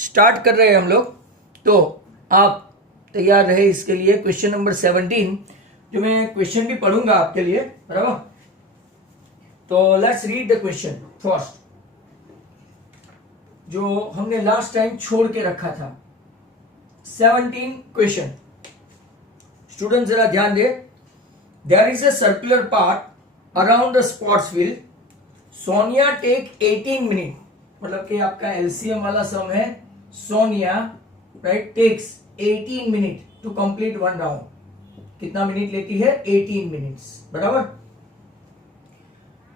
Start कर रहे हैं हम लोग, तो आप तैयार रहे इसके लिए। क्वेश्चन नंबर 17 जो मैं क्वेश्चन भी पढ़ूंगा आपके लिए, बराबर। तो let's read the question first, जो हमने लास्ट टाइम छोड़ के रखा था। 17 क्वेश्चन, स्टूडेंट जरा ध्यान दे। There is a circular path around the sports field. Sonia take 18 minute, मतलब कि आपका एलसीएम वाला सम है। Sonia right takes 18 minute to complete one round. कितना मिनट लेती है? 18 मिनट्स, बराबर।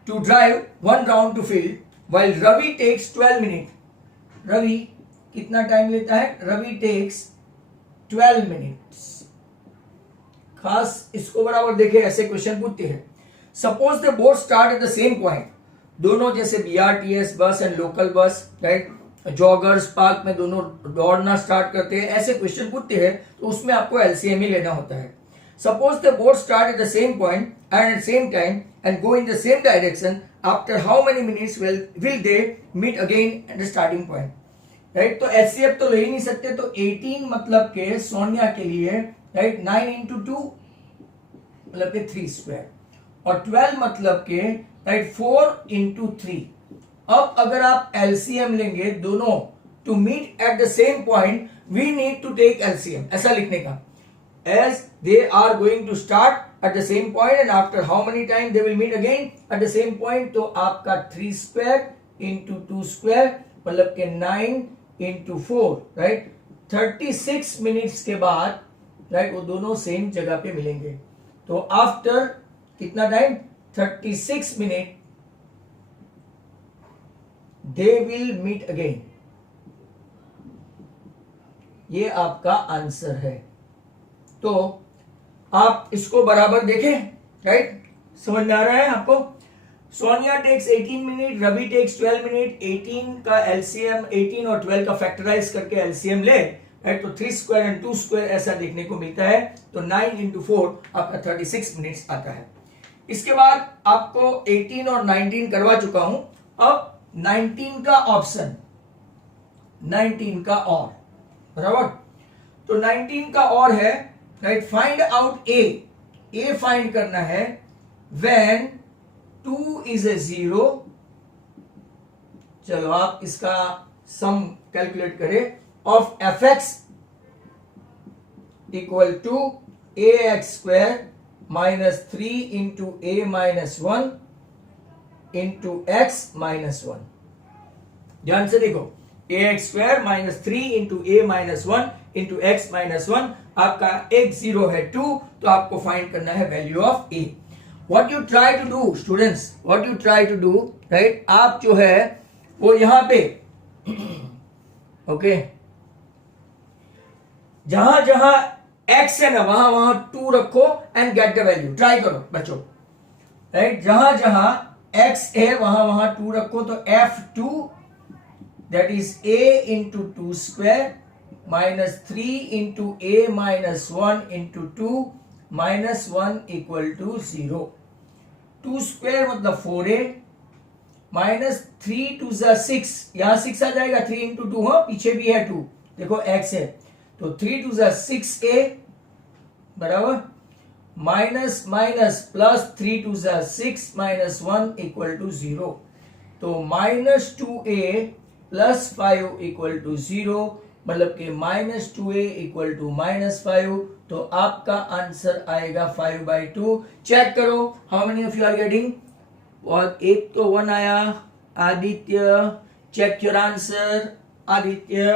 To drive one round to field while Ravi takes 12 minute. Ravi कितना टाइम लेता है? Ravi takes 12 minutes. खास इसको बराबर देखे, ऐसे क्वेश्चन पूछते हैं। Suppose the both start at the same point. दोनों जैसे बीआरटीएस बस and local bus, right, joggers park में दोनों दौड़ना स्टार्ट करते हैं, ऐसे क्वेश्चन पूछते हैं, तो उसमें आपको एलसीएम ही लेना होता है। Suppose the both start at the same point and at same time and go in the same direction, after how many minutes will they meet again at the starting point, right. तो HCF तो ले ही नहीं सकते, तो 18 मतलब के सोनिया के लिए, राइट, 9 इंटू 2 मतलब के 3 स्क्वायर, और 12 मतलब के, राइट, 4 इंटू 3। अब अगर आप एलसीएम लेंगे दोनों, to meet at the same point we need to take LCM, ऐसा लिखने का। As they are going to start at the same point and after how many time they will meet again at the same point, तो आपका 3 square into 2 square मतलब के 9 into 4, right, 36 minutes के बाद, right, वो दोनों सेम जगह पे मिलेंगे। तो आफ्टर कितना time? 36 minute they will meet again. ये आपका आंसर है। तो आप इसको बराबर देखें, राइट, समझ में आ रहा है आपको? Sonia takes 18 minute, Ravi takes 12 minute. 18 का एलसीएम, 18 और 12 का फैक्टराइज करके एलसीएम ले, राइट, तो 3 स्क्वायर एंड 2 स्क्वायर ऐसा देखने को मिलता है। तो 9 इंटू 4 आपका 36 मिनट्स आता है। इसके बाद आपको 18 और 19 करवा चुका हूं। अब 19 का ऑप्शन, 19 का और, बराबर। तो 19 का और है, राइट, फाइंड आउट ए फाइंड करना है व्हेन 2 इज ए 0। चलो आप इसका सम कैलकुलेट करें। Of f x equal to a x square minus 3 into a minus 1 into x minus 1। ध्यान से देखो, a x square minus 3 into a minus 1 into x minus 1। आपका एक 0 है 2, तो आपको फाइंड करना है value of a. What you try to do students, what you try to do, right, आप जो है वो यहां पे ओके, जहां जहां एक्स है ना वहां वहां 2 रखो and gate the value. Try करो बच्चों, राइट, जहां जहां x है वहां वहां 2 रखो। तो f2 that is a into 2 square minus 3 into a minus 1 into 2 minus 1 equal to 0। 2 square मतलब 4a माइनस 3 टू 6, यहां 6 आ जाएगा, 3 इंटू 2, हाँ पीछे भी है 2, देखो x है, तो 3 टू 6a बराबर minus minus plus 3 to 6 minus 1 equal to 0। तो minus 2a plus 5 equal to 0, मतलब कि minus 2a equal to minus 5। तो आपका आंसर आएगा 5/2। चेक करो how many of you are getting. और एक तो 1 आया, Aditya, check your answer Aditya,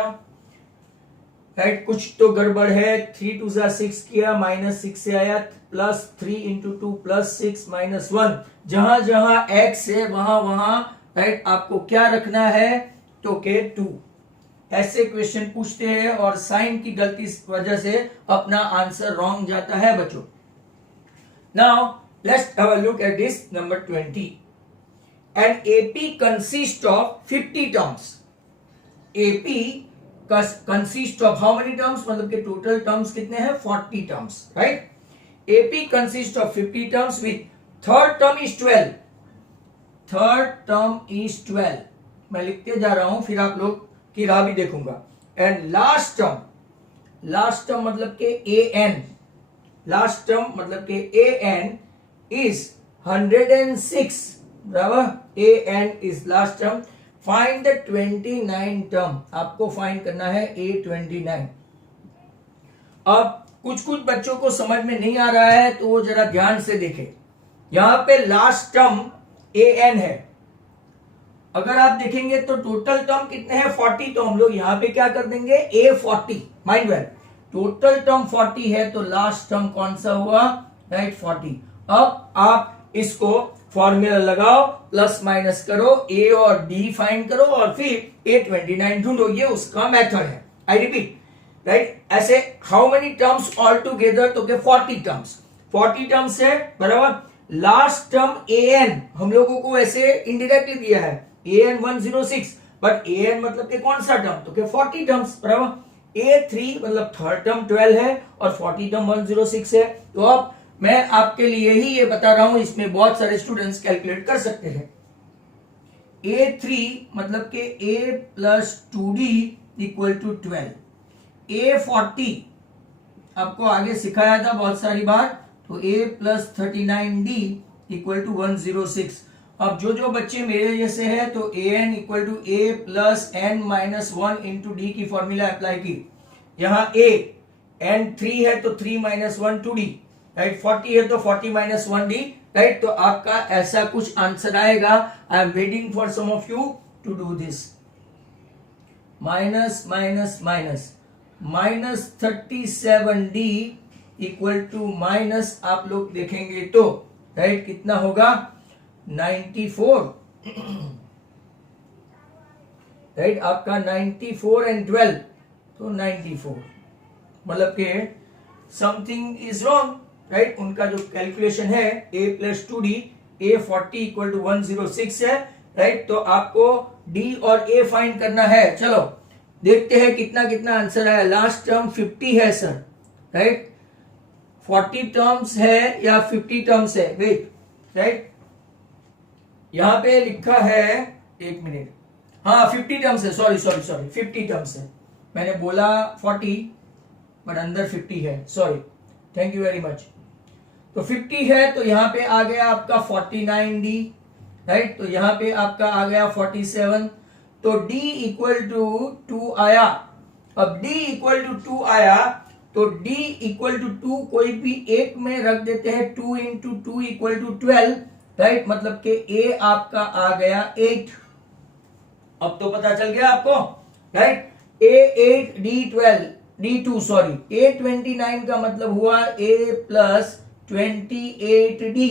right, कुछ तो गड़बड़ है। 3 टू 6 किया, माइनस 6 से आया, प्लस 3 इंटू 2 प्लस 6 माइनस 1। जहां जहां x है वहां वहां, राइट, आपको क्या रखना है? तो के 2। ऐसे क्वेश्चन पूछते हैं और साइन की गलती की वजह से अपना आंसर रॉन्ग जाता है बच्चों। Now let's have a look at this number 20। An AP consist of 50 terms. AP consist of how many terms, मतलब के टोटल टर्म्स कितने हैं? 40 terms, right. AP consist of 50 terms with third term is 12। Third term is 12। मैं लिखते जा रहा हूं, फिर आप लोग की राह भी देखूंगा। एंड लास्ट टर्म मतलब के an, लास्ट टर्म मतलब के an इज 106, बराबर, an is last term. Find the 29 term, आपको फाइंड करना है A29. अब कुछ कुछ बच्चों को समझ में नहीं आ रहा है तो वो जरा ध्यान से देखें. यहां पे लास्ट टर्म an है. अगर आप देखेंगे तो टोटल टर्म कितने हैं 40, तो हम लोग यहां पे क्या कर देंगे A40. Mind well, total term 40 है तो लास्ट टर्म कौन सा हुआ, राइट, 40. अब आप इसको फॉर्मूला लगाओ, प्लस माइनस करो, A और D फाइंड करो और फिर A29 ढूंढो. ये उसका मेथड है. I repeat, right. ऐसे how many terms all together, तो 40 टर्म्स, 40 टर्म्स है, बराबर. लास्ट टर्म an हम लोगों को ऐसे इनडायरेक्टली दिया है an 106, बट an मतलब के कौन सा टर्म, तो 40 टर्म्स, बराबर. A3 मतलब थर्ड टर्म 12 है और 40 टर्म 106 है. तो अब मैं आपके लिए ही ये बता रहा हूं, इसमें बहुत सारे स्टूडेंट्स कैलकुलेट कर सकते हैं. A3 मतलब के A plus 2D equal to 12. A40 आपको आगे सिखाया था बहुत सारी बार, तो A plus 39D equal to 106. अब जो बच्चे मेरे जैसे हैं तो an equal to A plus n minus 1 into d की फॉर्मूला अप्लाई की. यहाँ A n 3 है तो 3 माइनस 1 2D, राइट. 40 है तो 40 माइनस 1D, राइट. तो आपका ऐसा कुछ आंसर आएगा. I am waiting for some of you to do this. Minus minus minus minus 37D equal to minus, आप लोग देखेंगे तो, राइट, कितना होगा 94, राइट. आपका 94 एंड 12 तो 94, मतलब के समथिंग इज रॉन्ग, राइट. उनका जो कैलकुलेशन है A plus 2D, A40 equal to 106 है, राइट. तो आपको D और A फाइंड करना है. चलो देखते हैं कितना कितना आंसर आया. लास्ट टर्म 50 है सर, राइट. 40 टर्म्स है या 50 टर्म्स है, वेट, राइट. यहां पे लिखा है, एक मिनट, हाँ 50 टर्म्स है, सॉरी 50 टर्म्स है. मैंने बोला 40 बट अंदर 50 है, sorry, thank you very much. तो 50 है तो यहां पे आ गया आपका 49D, राइट. तो यहां पे आपका आ गया 47, तो D इक्वल टू 2 आया. अब D इक्वल टू 2 आया तो D इक्वल टू 2 कोई भी एक में रख देते हैं. 2 इंटू 2 इक्वल टू 12, राइट. मतलब के A आपका आ गया 8. अब तो पता चल गया आपको, right. A8 D12 D2 sorry, A29 का मतलब हुआ A प्लस 28D.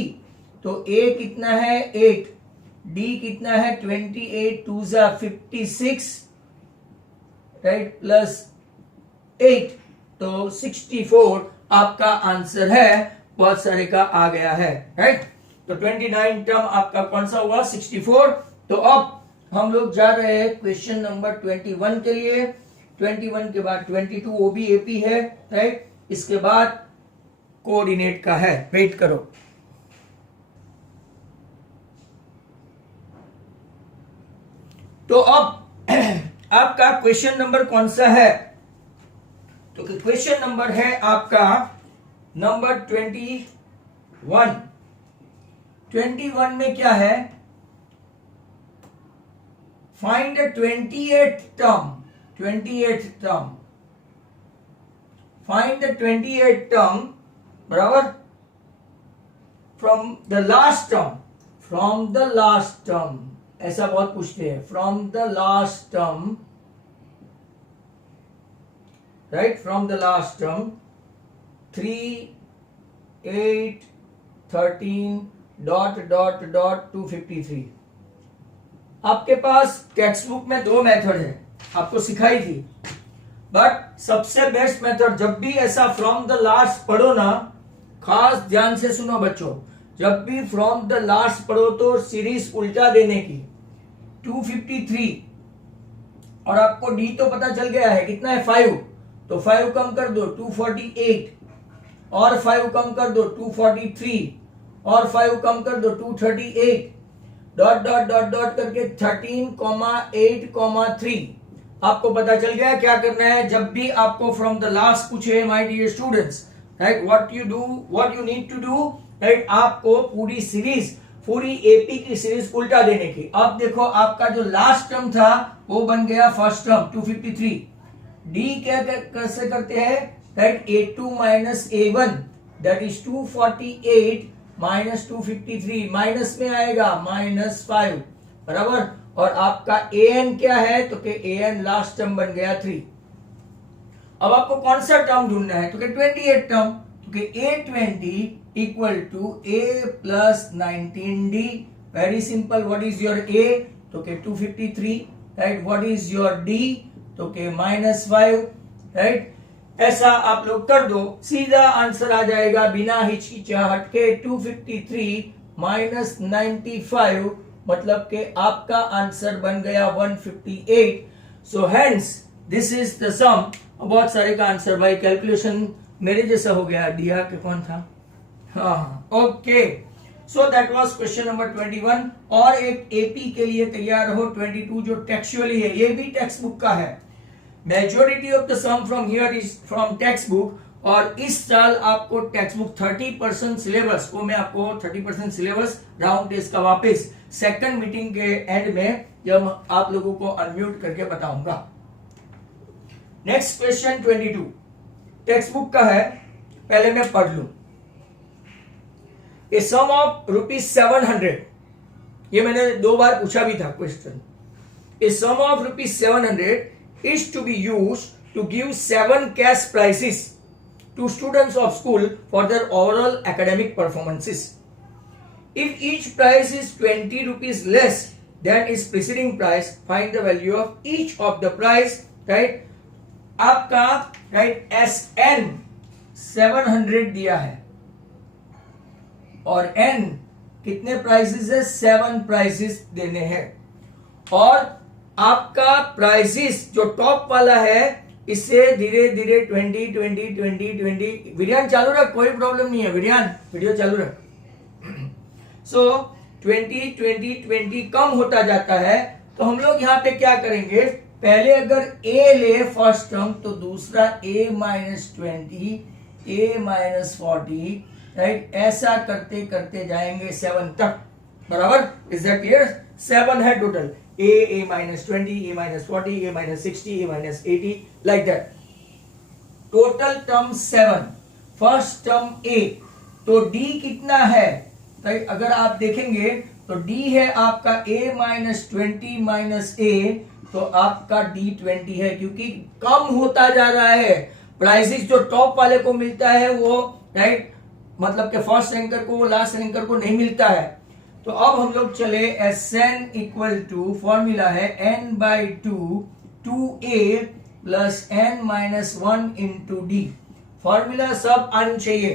तो A कितना है 8, D कितना है 28 2 जा 56, राइट, प्लस 8 तो 64 आपका आंसर है. बहुत सारे का आ गया है, राइट. तो 29 टर्म आपका कौन सा हुआ 64. तो अब हम लोग जा रहे हैं क्वेश्चन नंबर 21 के लिए. 21 के बाद 22 वो भी एपी है, राइट. इसके बाद कोऑर्डिनेट का है, वेट करो. तो अब आपका क्वेश्चन नंबर कौन सा है, तो क्वेश्चन नंबर है आपका नंबर 21. 21 में क्या है, find 28th term. 28th term, find 28th term, बराबर, from the last term. From the last term ऐसा बहुत पूछते हैं. From the last term, right. From the last term 3 8 13 dot dot dot 253. आपके पास टेक्स्ट बुक में 2 मेथड है, आपको सिखाई थी. बट सबसे बेस्ट मेथड, जब भी ऐसा फ्रॉम द लास्ट पढ़ो ना, खास ध्यान से सुनो बच्चों, जब भी फ्रॉम द लास्ट पढ़ो तो सीरीज उल्टा देने की. 253 और आपको डी तो पता चल गया है कितना है 5, तो 5 कम कर दो 248 और 5 कम कर दो 243 और 5 कम कर दो 238 डॉट डॉट डॉट डॉट करके 13, 8, 3. आपको पता चल गया क्या करना है जब भी आपको फ्रॉम द लास्ट पूछे my dear students, right, what you need to do, right, आपको पूरी सीरीज, पूरी एपी की सीरीज उल्टा देने की। अब देखो आपका जो लास्ट टर्म था वो बन गया फर्स्ट टर्म 253। डी क्या कैसे करते हैं, right, a2 minus a1 that is 248 minus 253, minus में आएगा -5 बराबर। और आपका an क्या है तो कि an लास्ट टर्म बन गया 3। अब आपको कौन सा टर्म ढूंढना है तो कि 28 टर्म, तो कि a20 इक्वल टू a प्लस 19d। Very simple, what is your a तो कि 253, right, what is your d तो कि -5, राइट। ऐसा आप लोग कर दो, सीधा आंसर आ जाएगा बिना हिचकिचाहट के 253 माइनस 95, मतलब कि आपका आंसर बन गया 158। So hence this is the sum. बहुत सारे का आंसर भाई कैलकुलेशन मेरे जैसा हो गया, दिया कि कौन था, हाँ, okay. So that was question number 21। और एक एपी के लिए तैयार रहो 22 जो टेक्सचुअली है, ये भी टेक्स्ट बुक का है। Majority of the sum from here is from text book. और इस साल आपको टेक्स्ट बुक 30% सिलेबस, वो मैं आपको 30% सिलेबस राउंड टेस्ट का वापस सेकंड मीटिंग के एंड में जब आप लोगों को अनम्यूट करके बताऊंगा। नेक्स्ट क्वेश्चन 22 टेक्स्ट बुक का है, पहले मैं पढ़ लूं। ए सम ऑफ ₹700, ये मैंने 2 बार पूछा भी था question. A sum of ₹700 is to be used to give 7 cash prizes to students of school for their overall academic performances. If each prize is 20 rupees less than its preceding price, find the value of each of the prize, right? आपका right SN 700 दिया है और N कितने prices है, 7 prices देने हैं। और आपका प्राइजेस जो टॉप वाला है इससे धीरे धीरे 20 20 20 20, विरियान चालू रख, कोई प्रॉब्लम नहीं है, विरियान वीडियो चालू रख। सो 20 20 20 कम होता जाता है। तो हम लोग यहाँ पे क्या करेंगे, पहले अगर a ले फर्स्ट टर्म तो दूसरा a minus 20 a minus 40, right, ऐसा करते करते जाएंगे 7 तक, बराबर। Is that clear? 7 है total, a minus 20 a minus 40 a minus 60 a minus 80, like that. Total term 7, first term a, तो d कितना है, राइट, अगर आप देखेंगे तो d है आपका a माइनस 20 माइनस a, तो आपका d 20 है, क्योंकि कम होता जा रहा है। प्राइसेस जो टॉप वाले को मिलता है वो, राइट, मतलब कि फर्स्ट रैंकर को, लास्ट रैंकर को नहीं मिलता है। तो अब हम लोग चले Sn इक्वल टू, फॉर्मूला है n/2 2a plus n minus 1 into D. Formula सब आनी चाहिए,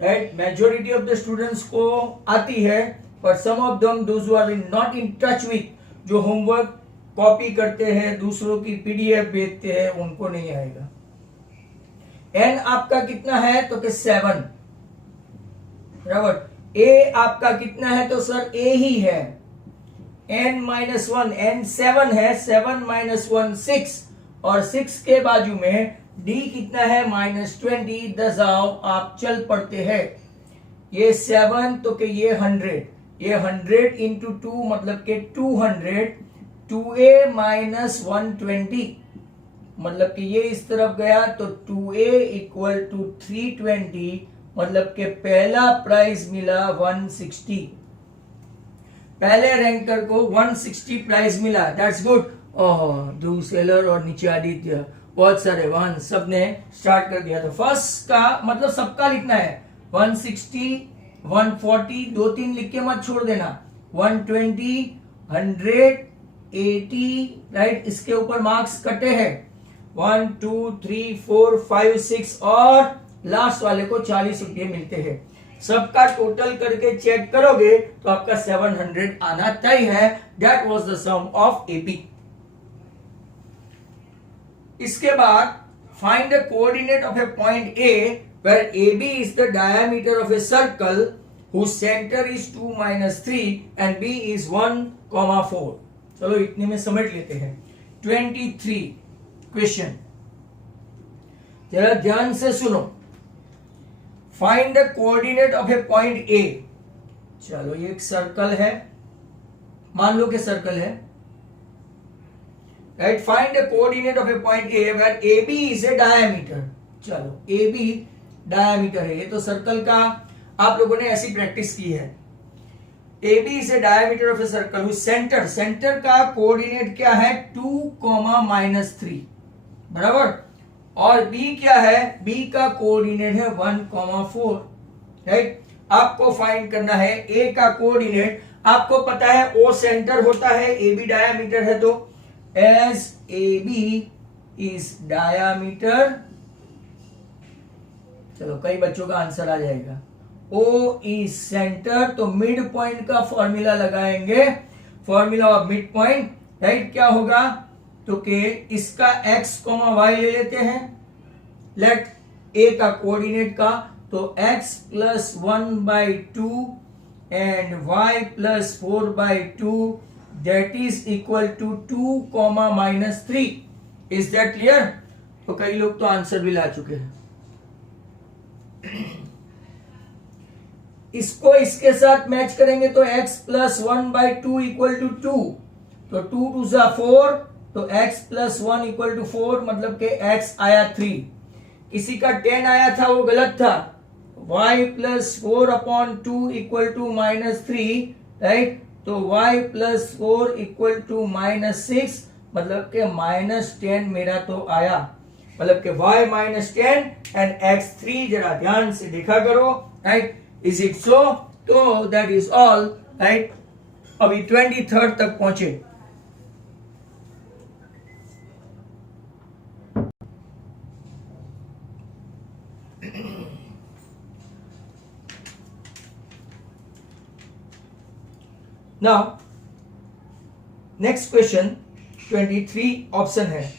right. Majority of the students को आती है, पर sum of them those who are not in touch with, जो होमवर्क कॉपी करते हैं, दूसरों की पीडीएफ भेजते हैं, उनको नहीं आएगा। n आपका कितना है तो कि 7, बराबर। a आपका कितना है तो सर a ही है, n माइनस 1, n 7 है, 7 माइनस 1 6, और 6 के बाजू में d कितना है -20। दजाओ आप चल पड़ते हैं, ये 7 तो कि ये 100, ये 100 इंटू 2 मतलब के 200, 2a माइनस 120, मतलब कि ये इस तरफ गया तो 2a इक्वल टू 320, मतलब कि पहला प्राइज मिला 160, पहले रैंकर को 160 प्राइज मिला, that's good. Oh, Dhruv seller और नीचे आदित्य, बहुत सारे वन, सबने स्टार्ट कर दिया। तो फर्स्ट का मतलब सबका लिखना है, 160 140, 2-3 लिख के मत छोड़ देना, 120 100 80, राइट, इसके ऊपर मार्क्स कटे हैं, 1 2 3 4 5 6, और लास्ट वाले को 40 रुपये मिलते हैं। सबका टोटल करके चेक करोगे तो आपका 700 आना तय है। That was the sum of AP. इसके बाद find the coordinate of a point A where AB is the diameter of a circle whose center is 2 - 3 and B is 1, 4। चलो इतने में समझ लेते हैं। 23 क्वेश्चन, जरा ध्यान से सुनो। Find the coordinate of a point ए। चलो ये एक सर्कल है, मान लो कि सर्कल है, right. Find the coordinate of a point A where A B is a diameter. चलो ए बी डायमीटर है, ये तो सर्कल का आप लोगों ने ऐसी प्रैक्टिस की है। A B is a diameter of a circle हुई सेंटर, सेंटर का कोऑर्डिनेट क्या है 2, -3 बराबर। और बी क्या है, बी का कोऑर्डिनेट है 1, 4 राइट। आपको फाइंड करना है ए का कोऑर्डिनेट। आपको पता है ओ सेंटर होता है, ए बी डायमीटर है, तो as A B is diameter, चलो कई बच्चों का आंसर आ जाएगा, ओ इज सेंटर, तो मिड पॉइंट का फॉर्मूला लगाएंगे, formula of mid point, right. क्या होगा तो कि इसका x, y ले लेते हैं, लेट a का कोऑर्डिनेट का, तो x + 1/2 and y + 4/2 that is equal to 2, -3। Is that clear? तो कई लोग तो आंसर भी ला चुके हैं। इसको इसके साथ मैच करेंगे तो x + 1/2 इक्वल टू 2, तो 2 2 = 4, तो x + 1 इक्वल टू 4, मतलब के x आया 3। किसी का 10 आया था, वो गलत था। y + 4/2 equal to -3, right. तो y + 4 इक्वल टू -6, मतलब के -10 मेरा तो आया, मतलब के y -10 एंड x 3। जरा ध्यान से देखा करो, राइट। Is it so? तो दैट इज ऑल, राइट। अभी 23rd तक पहुंचे। नाउ नेक्स्ट क्वेश्चन 23 ऑप्शन है,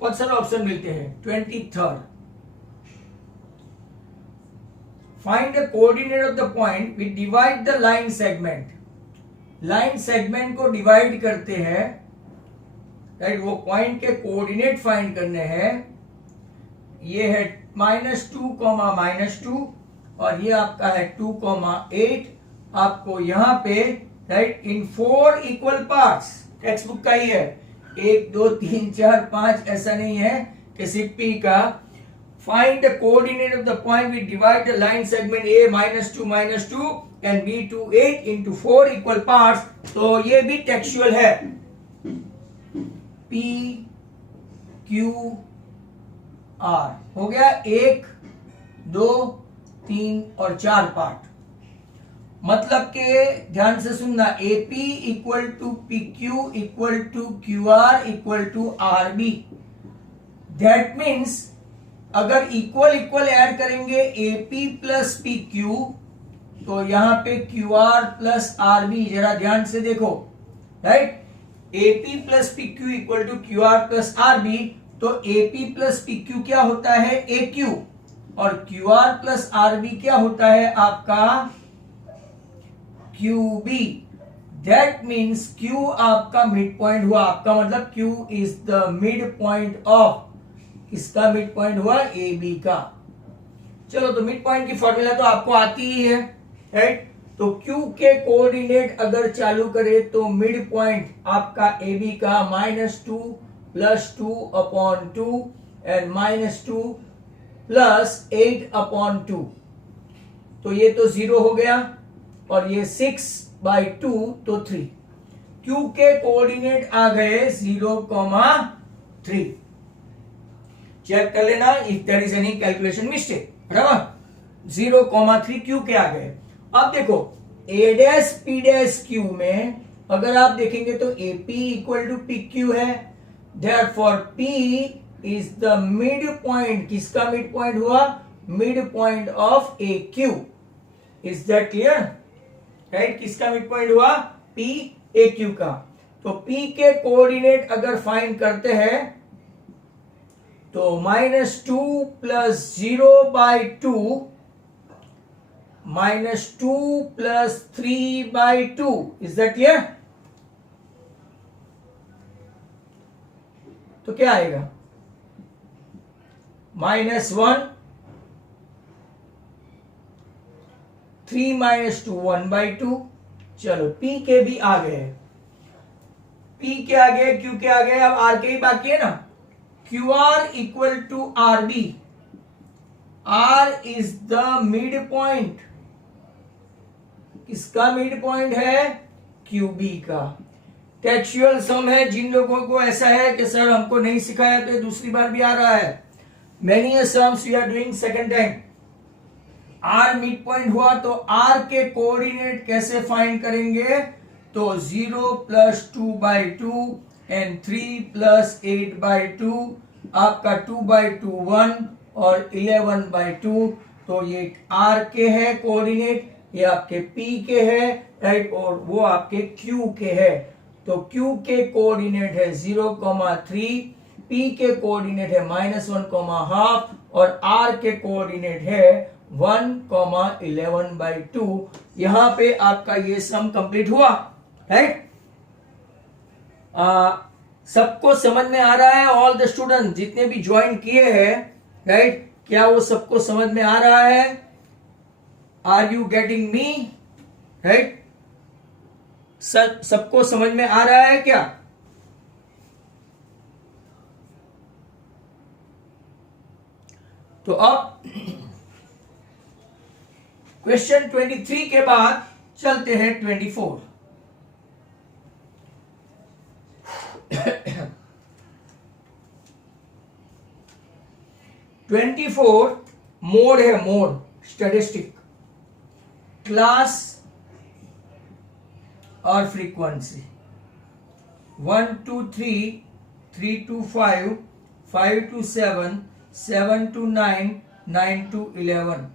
बहुत सारे ऑप्शन मिलते हैं। 23rd, find the coordinate of the point we divide the line segment. Line segment को डिवाइड करते हैं, राइट। वो पॉइंट के कोऑर्डिनेट फाइंड करने हैं। ये है -2, -2, और ये आपका है 2, 8। आपको यहां पे, राइट, इन 4 इक्वल पार्ट्स, टेक्स्ट बुक का ही है, 1 2 3 4 5, ऐसा नहीं है कि सिर्फ पी का। Find the coordinate of the point we divide the line segment A -2 -2 and B to 8 into 4 equal parts. तो ये भी टेक्सचुअल है, P Q R हो गया 1 2 3 और 4 पार्ट। मतलब के ध्यान से सुनना, AP equal to PQ equal to QR equal to RB। That means अगर इक्वल इक्वल ऐड करेंगे AP + PQ, तो यहां पे QR + RB, जरा ध्यान से देखो, right. AP + PQ equal to QR + RB, तो AP + PQ क्या होता है AQ, और QR + RB क्या होता है आपका QB। दैट मीन्स Q आपका मिड पॉइंट हुआ, आपका मतलब Q is the mid point of, इसका मिड पॉइंट हुआ AB का। चलो, तो मिड पॉइंट की फॉर्मूला तो आपको आती ही है, राइट। तो Q के कोऑर्डिनेट अगर चालू करे तो मिड पॉइंट आपका AB का -2 + 2/2 एंड -2 + 8/2, तो ये तो 0 हो गया, और ये 6/2, तो 3। Q के कोऑर्डिनेट आ गए 0,3। चेक कर लेना if there is any calculation mistake, बराबर। 0,3 Q के आ गए। अब देखो A', P', Q में अगर आप देखेंगे तो AP इक्वल टू PQ है, therefore P is the mid point. किसका मिड पॉइंट हुआ? Mid point of AQ। Is that clear? Right, किसका मिड पॉइंट हुआ? P AQ का। तो P के कोऑर्डिनेट अगर फाइंड करते हैं तो -2 + 0/2 -2 + 3/2। Is that clear? तो क्या आएगा, -1, 3 - 2 1/2। चलो P के भी आ गए, P के आ गए, Q के आ गए, अब R के ही बाकी है ना। QR equal to RB, R is the mid point. किसका मिड पॉइंट है, QB का। टेक्सचुअल सम है, जिन लोगों को ऐसा है कि सर हमको नहीं सिखाया तो ये दूसरी बार भी आ रहा है, many sums we are doing second time. R mid point हुआ तो R के कोऑर्डिनेट कैसे फाइंड करेंगे, तो 0 + 2/2 एंड 3 + 8/2, आपका 2/2 1 और 11/2। तो ये R के है कोऑर्डिनेट, ये आपके P के है, राइट, और वो आपके Q के है। तो Q के कोऑर्डिनेट है 0,3, P के कोऑर्डिनेट है -1,5 और R के कोऑर्डिनेट है 1,11/2। यहां पे आपका ये सम कंप्लीट हुआ, राइट। सबको समझ में आ रहा है, ऑल द स्टूडेंट जितने भी ज्वाइन किए हैं, राइट, क्या वो सबको समझ में आ रहा है, are you getting me, right, सबको समझ में आ रहा है क्या। तो अब क्वेश्चन 23 के बाद चलते हैं 24। मोड है, मोड स्टैटिस्टिक, क्लास और frequency. 1 to 3, 3 to 5, 5 to 7, 7 to 9, 9 to 11,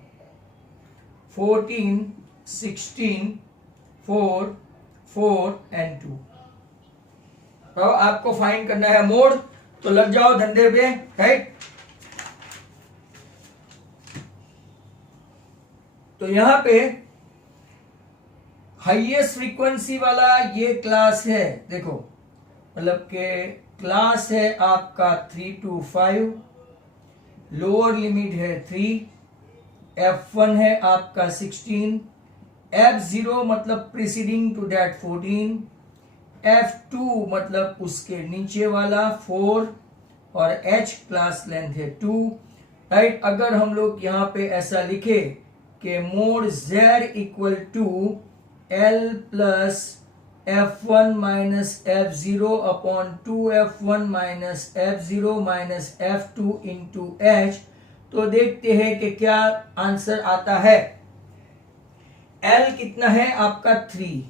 14, 16, 4, 4 and 2। तो आपको फाइंड करना है मोड, तो लग जाओ धंधे पे, राइट। तो यहां पे हाईएस्ट फ्रीक्वेंसी वाला ये क्लास है, देखो, मतलब के क्लास है आपका 3 to 5, लोअर लिमिट है 3, F1 है आपका 16, F0 मतलब प्रीसीडिंग टू दैट 14, F2 मतलब उसके नीचे वाला 4 और H क्लास लेंथ है 2, राइट। अगर हम लोग यहाँ पे ऐसा लिखे कि mode Z equal to L plus F1 minus F0 upon 2F1 minus F0 minus F2 into H, तो देखते हैं कि क्या आंसर आता है। L कितना है आपका 3,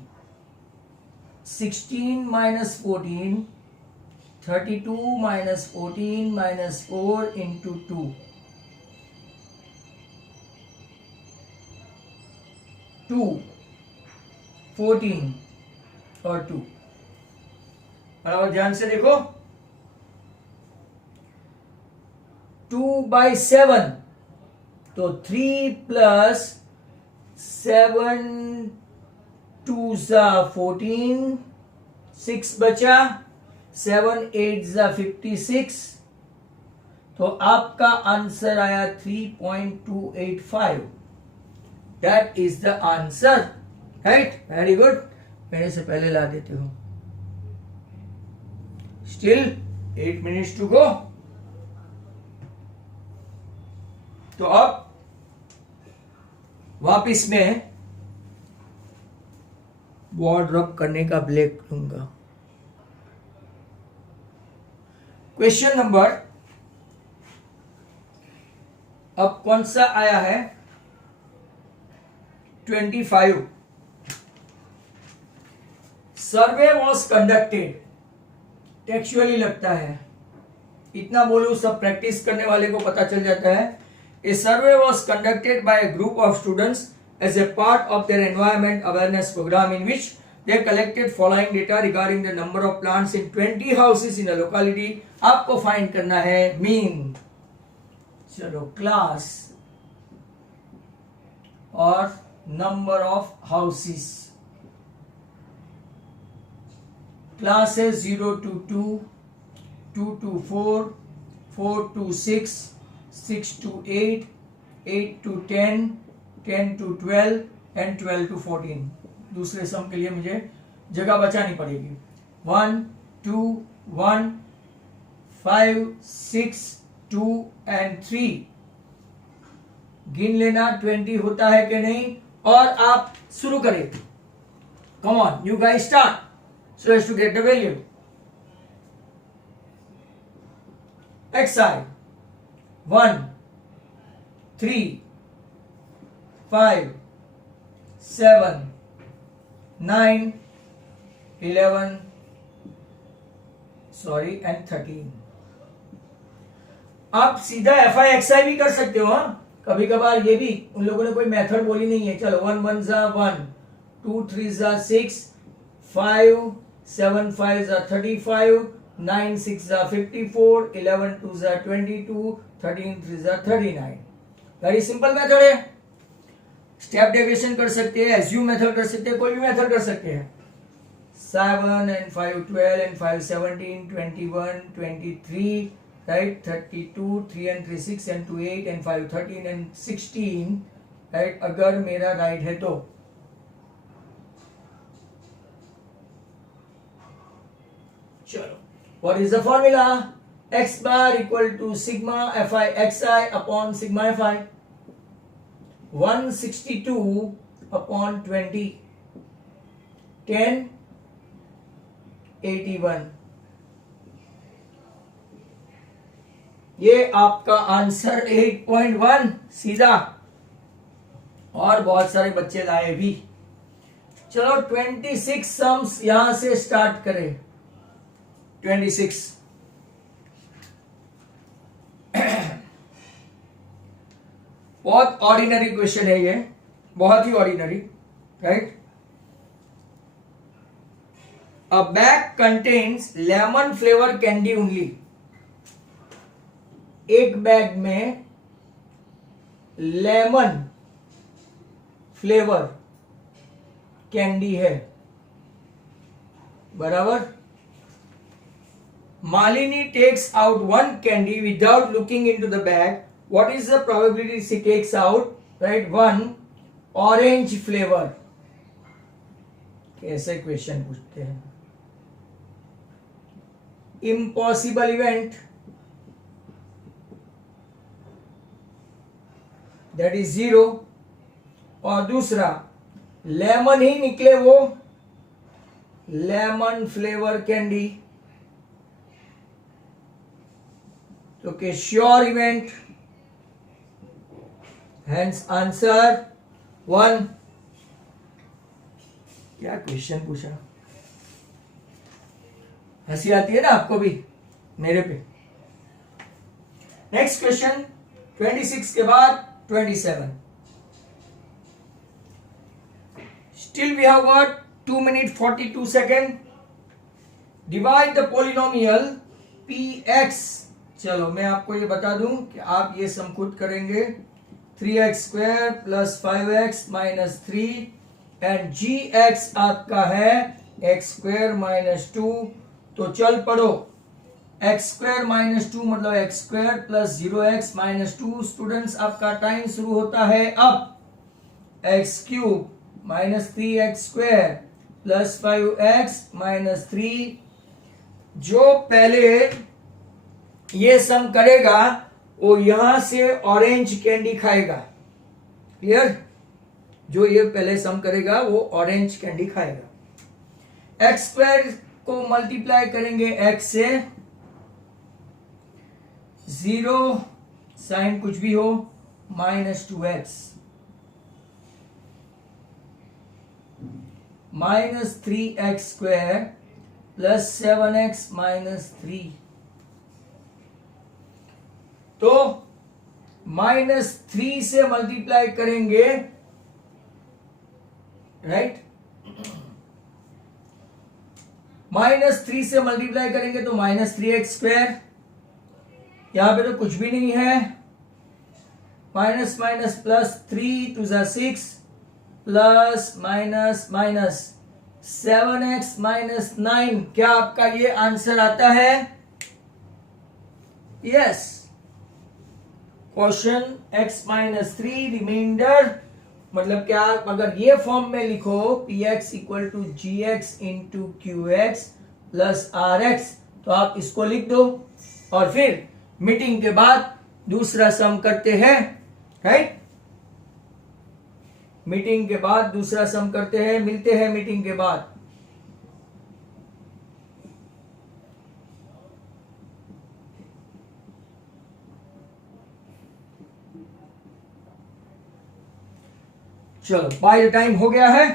16 माइनस 14, 32 माइनस 14 माइनस 4 इंटू 2, 2, 14 और 2। और ध्यान से देखो, 2/7, तो 3 प्लस 7 2 ज़ा 14, 6 बचा, 7 8 ज़ा 56, तो आपका आंसर आया 3.285। That is the answer, right, very good. मेरे से पहले ला देते हो। Still 8 minutes to go. तो अब वापिस में बोर्ड रब करने का ब्रेक लूंगा। क्वेश्चन नंबर अब कौन सा आया है, 25। सर्वे वॉज कंडक्टेड, टेक्सचुअली लगता है, इतना बोलूं सब प्रैक्टिस करने वाले को पता चल जाता है। A survey was conducted by a group of students as a part of their environment awareness program, in which they collected following data regarding the number of plants in 20 houses in a locality। आपको find करना है mean. चलो, class और number of houses. Class है 0 to 2, 2 to 4, 4 to 6, 6 to 8, 8 to 10, 10 to 12 and 12 to 14। दूसरे सम के लिए मुझे जगह बचानी पड़ेगी। 1 2 1 5 6 2 एंड 3 गिन लेना 20 होता है कि नहीं, और आप शुरू करें। Come on you guys start so as to get the value. xi 1 3 5 7 9 11 sorry and 13। आप सीधा FI भी कर सकते हो। हाँ, कभी कभार ये भी उन लोगों ने कोई मेथड बोली नहीं है। चलो 1 1 जा 1, 2 3 जा 6, 5 7 5 जा 35, 9 6 जा 54, 11 2 जा 22, 13 3 जा 39। वेरी सिंपल मेथड है। स्टेप डेविएशन कर सकते हैं, एज्यूम मेथड कर सकते हैं, कोई भी मेथड कर सकते हैं। 7 and 5 12 and 5 17 21 23 right, 32 3 and 3 6 and 2 8 and 5 13 and 16 right, अगर मेरा राइट है तो। चलो, what is the formula? x bar equal to sigma fi xi upon sigma fi। 162 upon 20, 10 81। ये आपका आंसर 8.1 सीधा, और बहुत सारे बच्चे लाए भी। चलो 26 सम्स यहां से स्टार्ट करें। 26 बहुत ऑर्डिनरी क्वेश्चन है ये, बहुत ही ordinary, right. A bag contains lemon flavor candy only। एक बैग में लेमन फ्लेवर कैंडी है, बराबर। Malini takes out 1 candy without looking into the bag. What is the probability she takes out, right, 1 orange flavour. कैसे question पूछते हैं। Impossible event, that is 0। और दूसरा lemon ही निकले वो लेमन फ्लेवर कैंडी, तो के श्योर इवेंट, हेंस आंसर 1। क्या क्वेश्चन पूछा, हंसी आती है ना आपको भी, मेरे पे। नेक्स्ट क्वेश्चन 26 के बाद 27। Still we have got 2 minutes 42 seconds. Divide the polynomial px। चलो मैं आपको ये बता दूं कि आप ये सम खुद करेंगे। 3x square plus 5x minus 3 and gx आपका है x स्क्वायर माइनस 2। तो चल पढ़ो, एक्स स्क्वायर माइनस 2 मतलब x square plus 0x minus 2। Students आपका टाइम शुरू होता है अब। X cube minus 3x square plus 5x minus 3। जो पहले ये सम करेगा वो यहां से ऑरेंज कैंडी खाएगा। क्लियर? जो ये पहले सम करेगा वो ऑरेंज कैंडी खाएगा। एक्स स्क्वायर को मल्टीप्लाई करेंगे x से, 0 साइन कुछ भी हो, minus 2x minus 3x square plus 7x minus 3। तो माइनस 3 से मल्टीप्लाई करेंगे, राइट, माइनस 3 से मल्टीप्लाई करेंगे तो माइनस 3x स्क्वायर, यहां पे तो कुछ भी नहीं है, माइनस माइनस प्लस 3 टू जा 6 plus minus minus 7x minus 9। क्या आपका ये आंसर आता है? यस, क्वेश्चन x-3 रिमाइंडर मतलब क्या, अगर ये फॉर्म में लिखो px equal to gx into qx plus rx, तो आप इसको लिख दो और फिर मीटिंग के बाद दूसरा सम करते हैं, राइट? मीटिंग के बाद दूसरा सम करते हैं, मिलते हैं मीटिंग के बाद। चलो, बाय द टाइम हो गया है।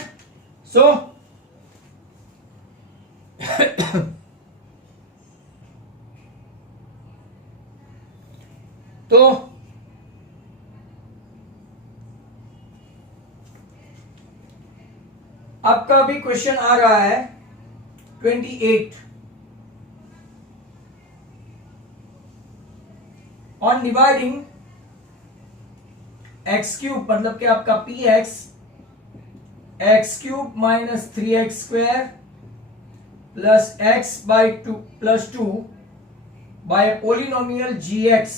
सो तो आपका भी क्वेश्चन आ रहा है 28 ऑन डिवाइडिंग एक्स क्यूब, मतलब कि आपका p x cube minus 3x square plus x by 2 plus 2 by polynomial g x,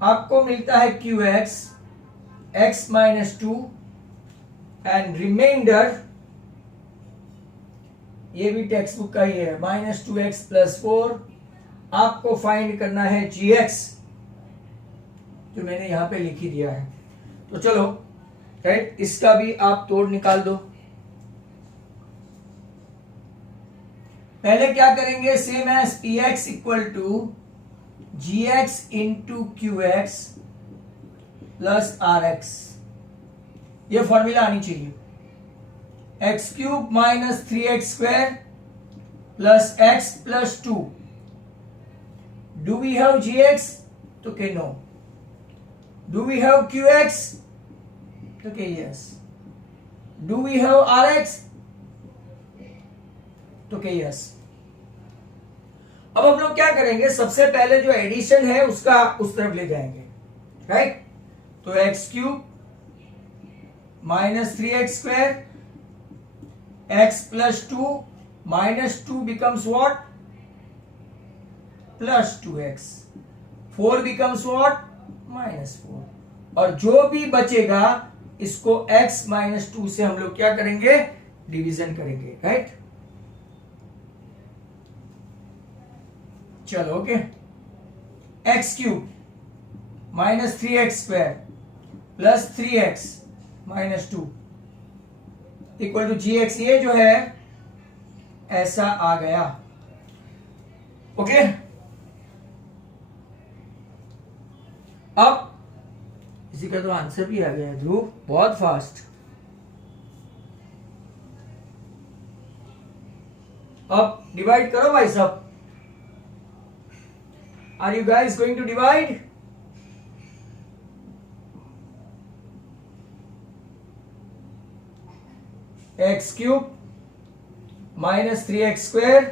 आपको मिलता है q x minus 2 and remainder, ये भी टेक्स्ट बुक का ही है, माइनस 2x प्लस 4। आपको फाइंड करना है जी एक्स, जो मैंने यहां पे लिख ही दिया है। तो चलो, राइट, इसका भी आप तोड़ निकाल दो। पहले क्या करेंगे, same as p x equal to g x into q x plus r x, ये फॉर्मूला आनी चाहिए। X cube minus 3x square plus x plus 2, do we have g x? तो के no. Do we have q x? तो के yes. Do we have r x? तो के yes. अब हम लोग क्या करेंगे, सबसे पहले जो एडिशन है उसका उस तरफ ले जाएंगे, राइट? तो x cube minus 3x square, x plus 2 minus 2 becomes what? Plus 2x, 4 becomes what? Minus 4। और जो भी बचेगा इसको x माइनस 2 से हम लोग क्या करेंगे, डिवीजन करेंगे, राइट? चलो, okay. X cube minus 3x square plus 3x minus 2 equal to g x, ये जो है ऐसा आ गया, ओके। अब इसी का तो आंसर भी आ गया ध्रुव, बहुत फास्ट। अब डिवाइड करो भाई साहब। Are you guys going to divide? X cube minus 3x square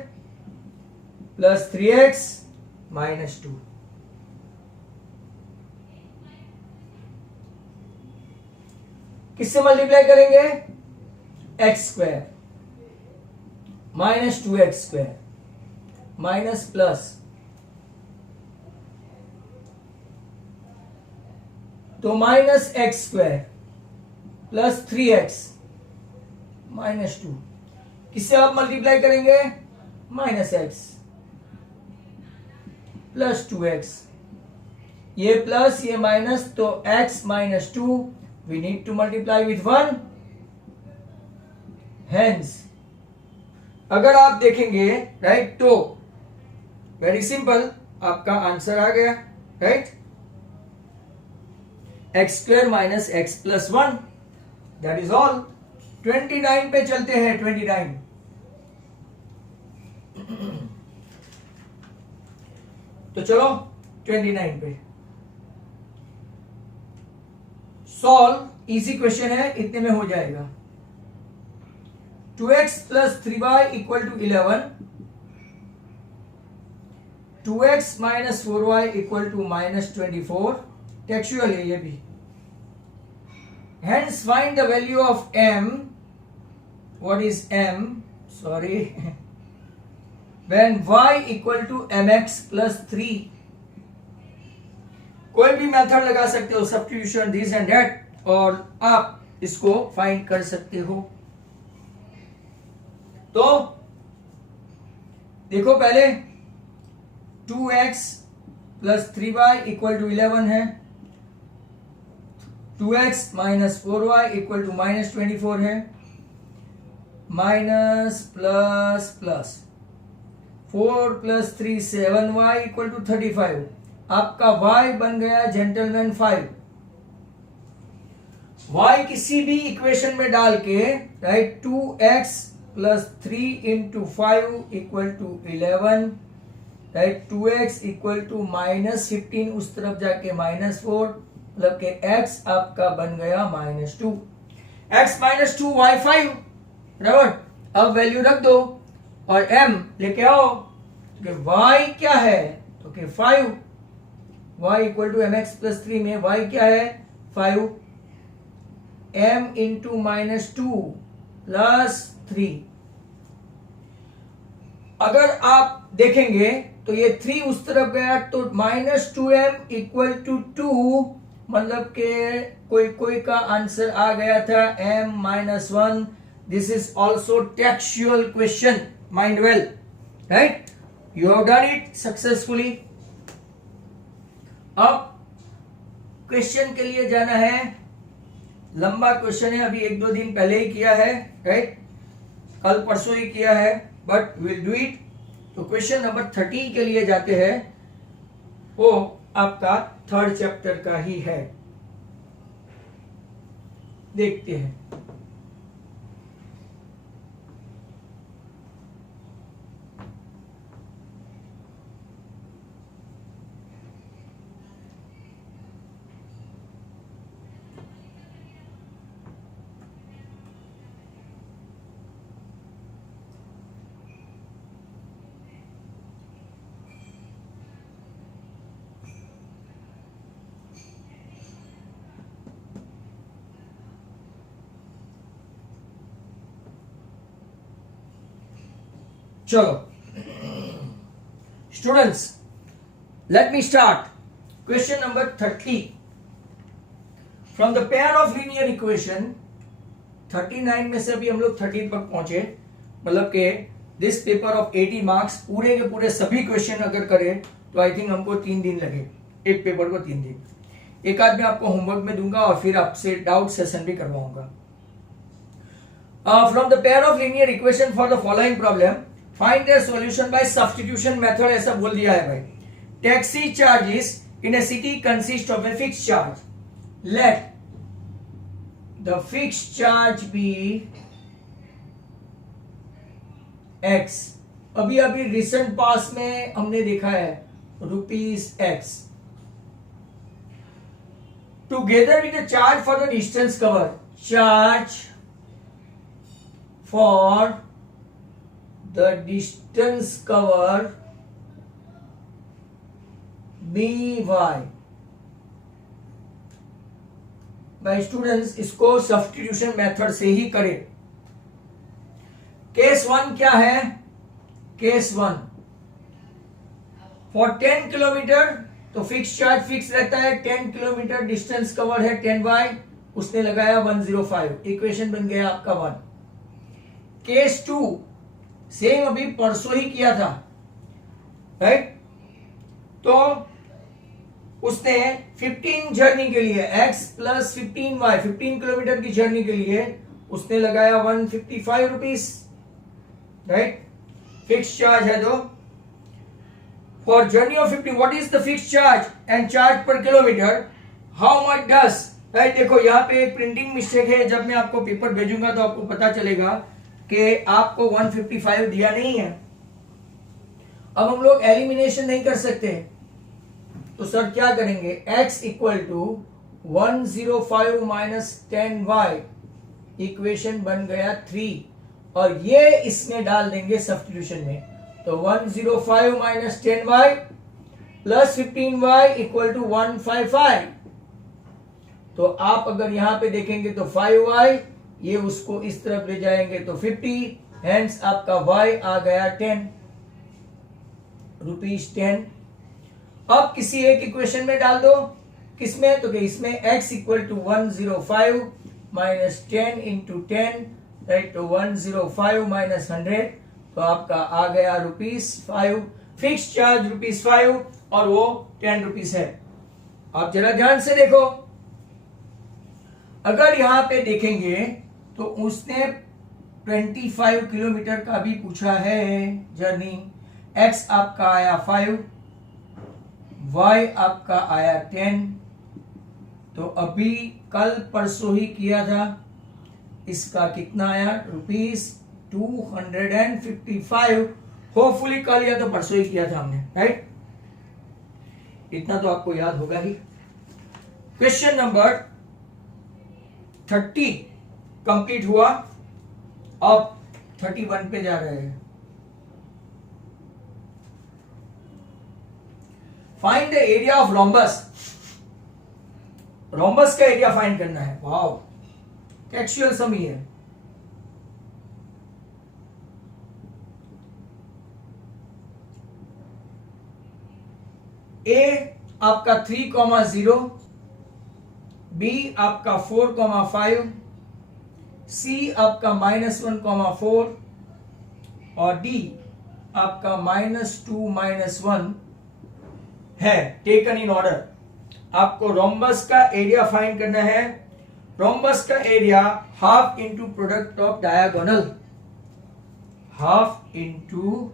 plus 3x minus 2, किससे मल्टीप्लाई करेंगे? X square minus 2x square minus plus, तो minus x square plus 3x minus 2, किससे आप मल्टीप्लाई करेंगे? माइनस एक्स प्लस 2x, ये plus ये minus, तो x minus 2 we need to multiply with 1, hence अगर आप देखेंगे, राइट, तो वेरी सिंपल, आपका आंसर आ गया, right? X square minus x plus 1, that is all. 29 पे चलते हैं, 29। तो चलो 29 पे सॉल्व, इजी क्वेश्चन है, इतने में हो जाएगा। 2x plus 3y equal to 11, 2x minus 4y equal to minus 24, textual है ये भी। Hence find the value of m. What is m? Sorry. when y equal to mx plus 3। कोई भी मेथड लगा सकते हो, सब्स्टिट्यूशन, दिस एंड दैट, और आप इसको फाइंड कर सकते हो। तो देखो पहले 2x plus 3y equal to 11 है, 2x minus 4y equal to minus 24 है, minus plus plus 4 plus 3 7y equal to 35। आपका y बन गया जेंटलमैन 5। y किसी भी इक्वेशन में डाल के, right, 2x plus 3 into 5 equal to 11, right, 2x equal to minus 15, उस तरफ जाके माइनस 4, मतलब कि x आपका बन गया माइनस 2, x माइनस 2 y 5, बराबर। अब वैल्यू रख दो और m लेके आओ, कि y क्या है, तो कि 5, y equal to mx plus 3 में y क्या है 5, m इंटू माइनस 2 प्लस 3। अगर आप देखेंगे तो ये 3 उस तरफ गया तो माइनस 2m इक्वल टू 2, मतलब के कोई कोई का आंसर आ गया था m minus 1। This is also textual question, mind well, right, you have done it successfully. अब क्वेश्चन के लिए जाना है, लंबा क्वेश्चन है, अभी 1-2 दिन पहले ही किया है, राइट, कल परसों ही किया है, बट विल डू इट। तो क्वेश्चन नंबर 13 के लिए जाते हैं, वो आपका 3rd चैप्टर का ही है, देखते हैं। चलो students, let me start question number 30 from the pair of linear equation. 39 में से अभी हम लोग 30 तक पहुंचे, मतलब के दिस पेपर ऑफ 80 मार्क्स, पूरे के पूरे सभी क्वेश्चन अगर करें तो आई थिंक हमको 3 दिन लगे, एक पेपर को 3 दिन। एक आध मैं आपको होमवर्क में दूंगा और फिर आपसे डाउट सेशन भी करवाऊंगा। From the pair of linear equation for the following problem find their solution by substitution method, ऐसा बोल दिया है भाई। Taxi charges in a city consist of a fixed charge, let the fixed charge be x। अभी अभी recent पास में हमने देखा है ₹x, together with the charge for the distance cover, charge for the distance cover by। भाई students, इसको substitution method से ही करें। केस 1 क्या है, केस 1 फॉर 10 किलोमीटर तो फिक्स चार्ज फिक्स रहता है, 10 किलोमीटर डिस्टेंस कवर है 10y, उसने लगाया 105, इक्वेशन बन गया आपका 1। केस 2 सेम अभी परसों ही किया था, राइट, तो उसने 15 जर्नी के लिए x प्लस 15y, 15 किलोमीटर की जर्नी के लिए उसने लगाया 155 रुपीज, राइट, फिक्स चार्ज है। तो for journey of 50 what is the fix charge and charge per kilometre, how much does, right. देखो यहाँ पे एक प्रिंटिंग मिस्टेक है, जब मैं आपको पेपर भेजूंगा तो आपको पता चलेगा कि आपको 155 दिया नहीं है। अब हम लोग एलिमिनेशन नहीं कर सकते, तो सर क्या करेंगे, x equal to 105 minus 10y, equation बन गया 3, और ये इसमें डाल देंगे सब्स्टिट्यूशन में। तो 105 minus 10y plus 15y equal to 155। तो आप अगर यहां पे देखेंगे तो 5y, ये उसको इस तरफ ले जाएंगे तो 50, हेंस आपका y आ गया 10। ₹10। अब किसी एक इक्वेशन में डाल दो, किसमें, तो कि इसमें x equal to 105 minus 10 into 10, right, तो 105 माइनस 100, तो आपका आ गया ₹5। फिक्स चार्ज ₹5 और वो ₹10 है। आप जरा ध्यान से देखो, अगर यहां पे देखेंगे तो उसने 25 किलोमीटर का भी पूछा है जर्नी। x आपका आया 5, y आपका आया 10, तो अभी कल परसों ही किया था, इसका कितना आया ₹255। होपफुली कल या तो परसों ही किया था हमने, राइट, इतना तो आपको याद होगा ही। क्वेश्चन नंबर 30 कंप्लीट हुआ, अब 31 पे जा रहे हैं। Find the area of rhombus. Rhombus का एरिया फाइंड करना है। वाओ, टेक्सचुअल सम ही है। ए आपका 3,0, बी आपका 4,5, सी आपका -1,4 और डी आपका -2, -1 है, टेकन इन ऑर्डर। आपको रोम्बस का एरिया फाइंड करना है। रोम्बस का area half into product of diagonal, half into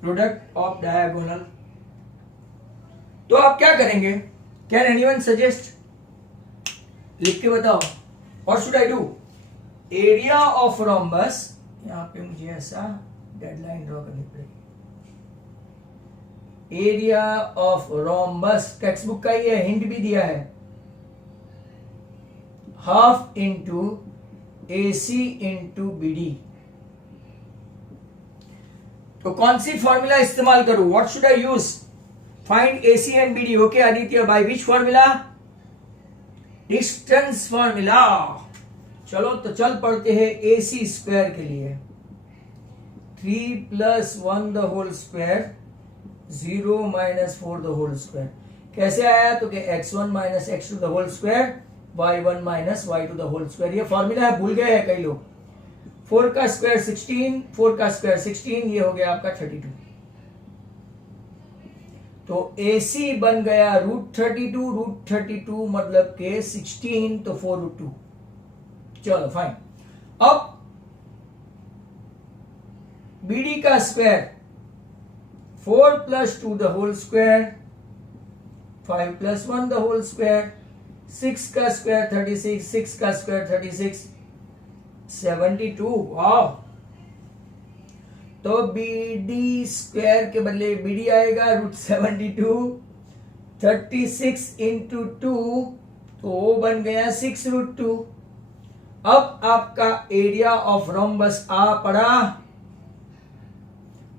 product of diagonal. तो आप क्या करेंगे, कैन एनीवन सजेस्ट, लिख के बताओ, what should I do. Area of rhombus, यहां पे मुझे ऐसा डेडलाइन ड्रॉ करनी पड़ेगी। Area of rhombus text book का ही है, हिंट भी दिया है, half into AC into BD। तो कौन सी फॉर्मूला इस्तेमाल करूं, what should I use, find AC and BD। Okay Aditya, by which formula, distance formula. चलो तो चल पड़ते हैं AC स्क्वायर के लिए। 3 + 1 the whole square, 0 - 4 the whole square. कैसे आया, तो कि x1 - x2 the whole square, y1 - y2 the whole square. ये फॉर्मूला है, भूल गए हैं कई लोग। 4 का स्क्वायर 16, 4 का स्क्वायर 16, ये हो गया आपका 32। तो AC बन गया √32, √32 मतलब के 16, तो 4√2। चलो फाइन। अब BD का square 4 + 2 the whole square, 5 + 1 the whole square, 6 का स्क्वायर 36, 6 का स्क्वायर 36, 72। वाह, तो BD स्क्वायर के बदले BD आएगा √72, 36 इंटू 2, तो वो बन गया 6√2। अब आपका एरिया ऑफ रोम्बस आ पड़ा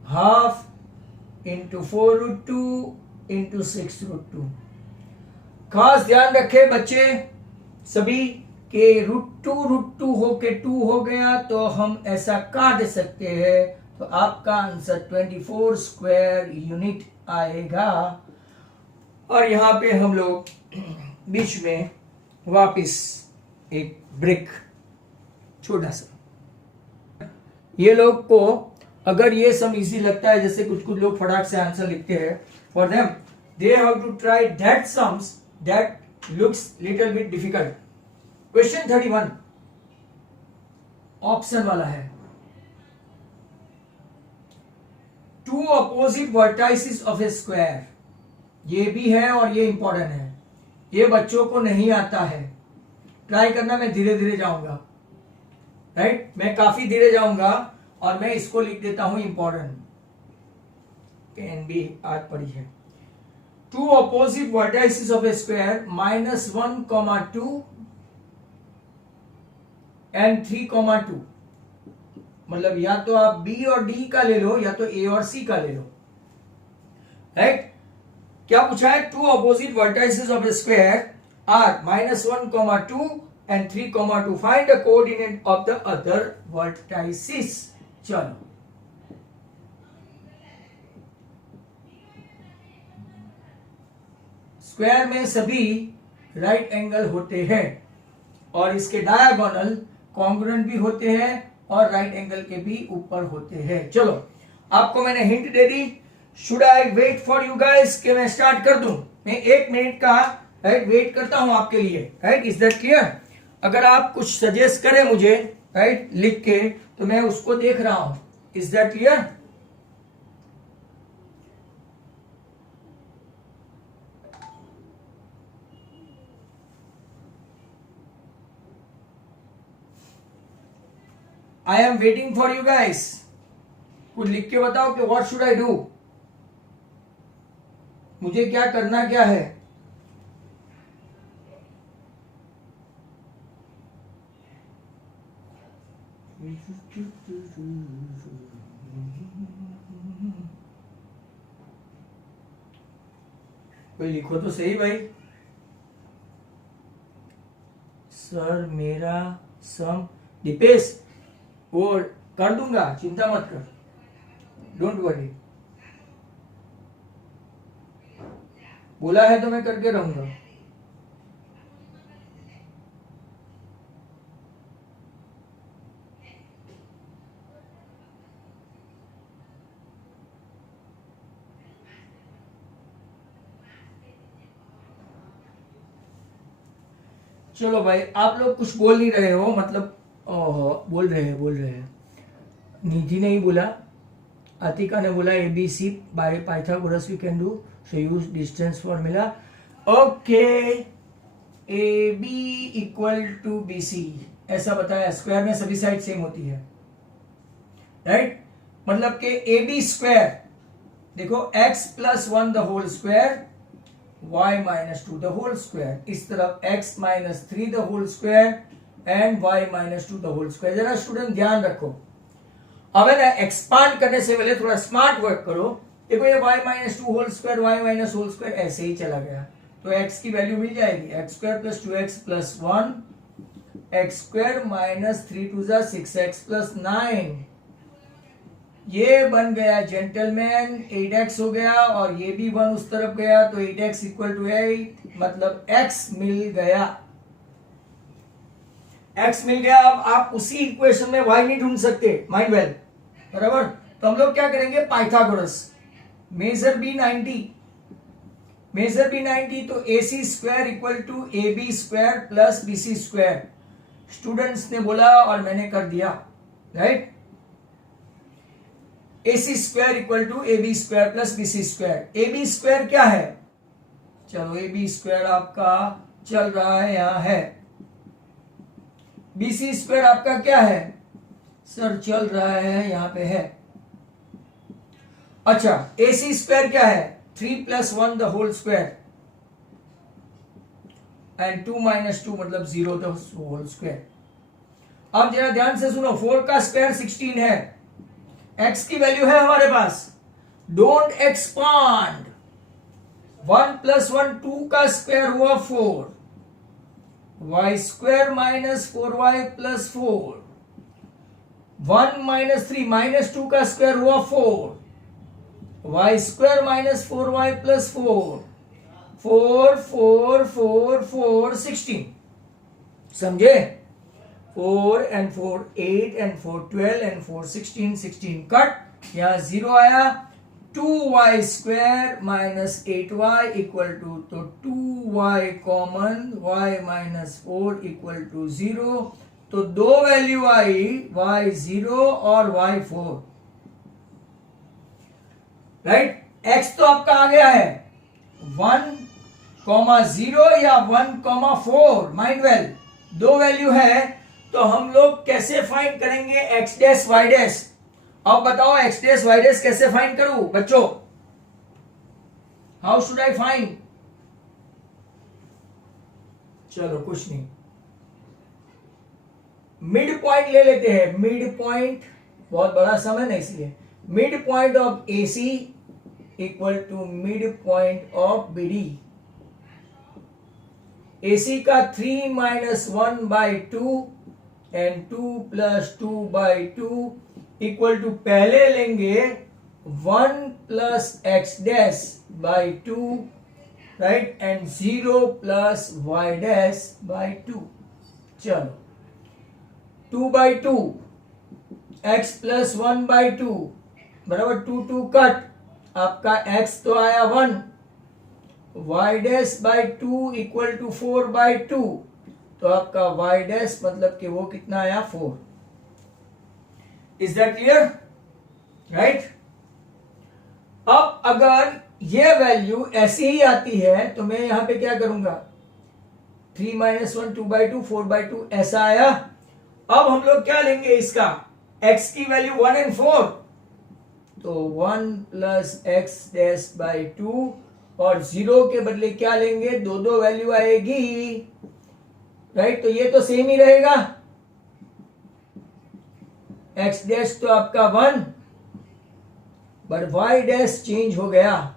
हाफ इंटू 4√2 इंटू 6√2। खास ध्यान रखे बच्चे सभी के √2 होके 2 हो गया, तो हम ऐसा काट सकते हैं, तो आपका आंसर 24 स्क्वायर यूनिट आएगा। और यहां पे हम लोग बीच में वापस एक ब्रेक छोटा सा। ये लोग को अगर ये सम इजी लगता है, जैसे कुछ कुछ लोग फटाक से आंसर लिखते हैं, for them they have to try that sums that looks little bit difficult. Question 31 option वाला है। Two opposite vertices of a square, ये भी है और ये इंपॉर्टेंट है, ये बच्चों को नहीं आता है। ट्राई करना, मैं धीरे धीरे जाऊंगा, राइट, मैं काफी धीरे जाऊंगा और मैं इसको लिख देता हूं इंपॉर्टेंट, कैन बी आज पढ़ी है। Two opposite vertices of a square -1,2 and 3,2, मतलब या तो आप B और D का ले लो या तो A और C का ले लो, राइट। क्या पूछा है, two opposite vertices of a square are -1,2 and 3,2, find the coordinate of the other vertices. चलो स्क्वायर में सभी राइट एंगल होते हैं और इसके डायगोनल कॉन्ग्रुएंट भी होते हैं और राइट एंगल के भी ऊपर होते हैं। चलो आपको मैंने हिंट दे दी। Should I wait for you guys कि मैं स्टार्ट कर दूं? मैं 1 मिनट का राइट वेट करता हूं आपके लिए। Right, is that clear? अगर आप कुछ सजेस्ट करें मुझे राइट लिख के तो मैं उसको देख रहा हूं। Is that clear? I am waiting for you guys. कुछ लिख के बताओ कि व्हाट शुड आई डू, मुझे क्या करना क्या है। कोई लिखो तो सही भाई। सर मेरा सम दीपेश वो कर दूंगा, चिंता मत कर, डोंट वरी। बोला है तो मैं करके रहूंगा। चलो भाई, आप लोग कुछ बोल नहीं रहे हो, मतलब बोल रहे हैं। निधि ने ही बोला, अतिका ने बोला ABC by Pythagoras we can do, so use distance formula. Okay, AB equal to BC ऐसा बताया। स्क्वायर में सभी साइड सेम होती है, राइट? मतलब कि AB स्क्वायर देखो x plus 1 the whole square y minus 2 the whole square, इस तरफ x minus 3 the whole square and y minus 2 the whole square. जरा स्टूडेंट ध्यान रखो, अब है ना एक्सपांड करने से पहले थोड़ा स्मार्ट वर्क करो। देखो ये y minus 2 whole square y minus whole square ऐसे ही चला गया तो x की वैल्यू मिल जाएगी x square plus 2x plus 1 x square minus 3 2 6x plus 9, ये बन गया जेंटलमैन 8x हो गया और ये भी 1 उस तरफ गया तो 8x इक्वल टू 8, मतलब x मिल गया। x मिल गया। अब आप उसी इक्वेशन में y नहीं ढूंढ सकते, माइंड वेल, बराबर? तो हम लोग क्या करेंगे, Pythagoras. Major b 90, major b 90 तो AC square equal to AB square plus BC square. Students ने बोला और मैंने कर दिया, राइट? AC square equal to AB square plus BC square. AB square क्या है? चलो AB स्क्वायर आपका चल रहा है, यहां है। BC स्क्वायर आपका क्या है? सर चल रहा है, यहां पे है। अच्छा, AC स्क्वायर क्या है? 3 plus 1 the whole square and 2 minus 2 मतलब 0 द होल स्क्वायर। अब जरा ध्यान से सुनो, 4 का स्क्वायर 16 है, x की वैल्यू है हमारे पास, डोंट एक्सपांड। 1 प्लस 1 2 का स्क्वायर हुआ 4, y square minus 4y plus 4, 1 minus 3 minus 2 का स्क्वायर हुआ 4, y square minus 4y plus 4, 4 4 4 4 16, समझे? 4 and 4 8 and 4 12 and 4 16 16 कट, यहां 0 आया। 2y square minus 8y equal to, तो 2y common, y minus 4 equal to 0, तो दो वैल्यू आई, y 0 और y 4, right? x तो आपका आ गया है 1,0 या 1,4, माइंड वेल, दो वैल्यू है। तो हम लोग कैसे फाइंड करेंगे x डैश y डैश? अब बताओ x डैश y डैश कैसे फाइंड करूं बच्चों? How should I find? चलो कुछ नहीं, मिड पॉइंट ले लेते हैं। मिड पॉइंट, बहुत बड़ा सम है ना इसलिए, mid point of AC equal to mid point of BD। AC का 3 minus 1 by 2 and 2 plus 2 by 2 equal to, पहले लेंगे 1 plus x dash by 2 right, and 0 plus y dash by 2। चलो 2/2 x प्लस 1/2 बराबर 2 कट, आपका x तो आया 1, y dash by 2 equal to 4/2, तो आपका y डैश मतलब कि वो कितना आया 4। Is that clear? राइट। अब अगर ये वैल्यू ऐसी ही आती है तो मैं यहां पे क्या करूंगा, 3 - 1 2/2 4/2 ऐसा आया। अब हम लोग क्या लेंगे इसका, x की वैल्यू 1 और 4, तो 1 प्लस एक्स डैश बाई 2, और 0 के बदले क्या लेंगे, दो वैल्यू आएगी, राइट। तो ये तो सेम ही रहेगा, x डैश तो आपका 1, बट y डैश चेंज हो गया,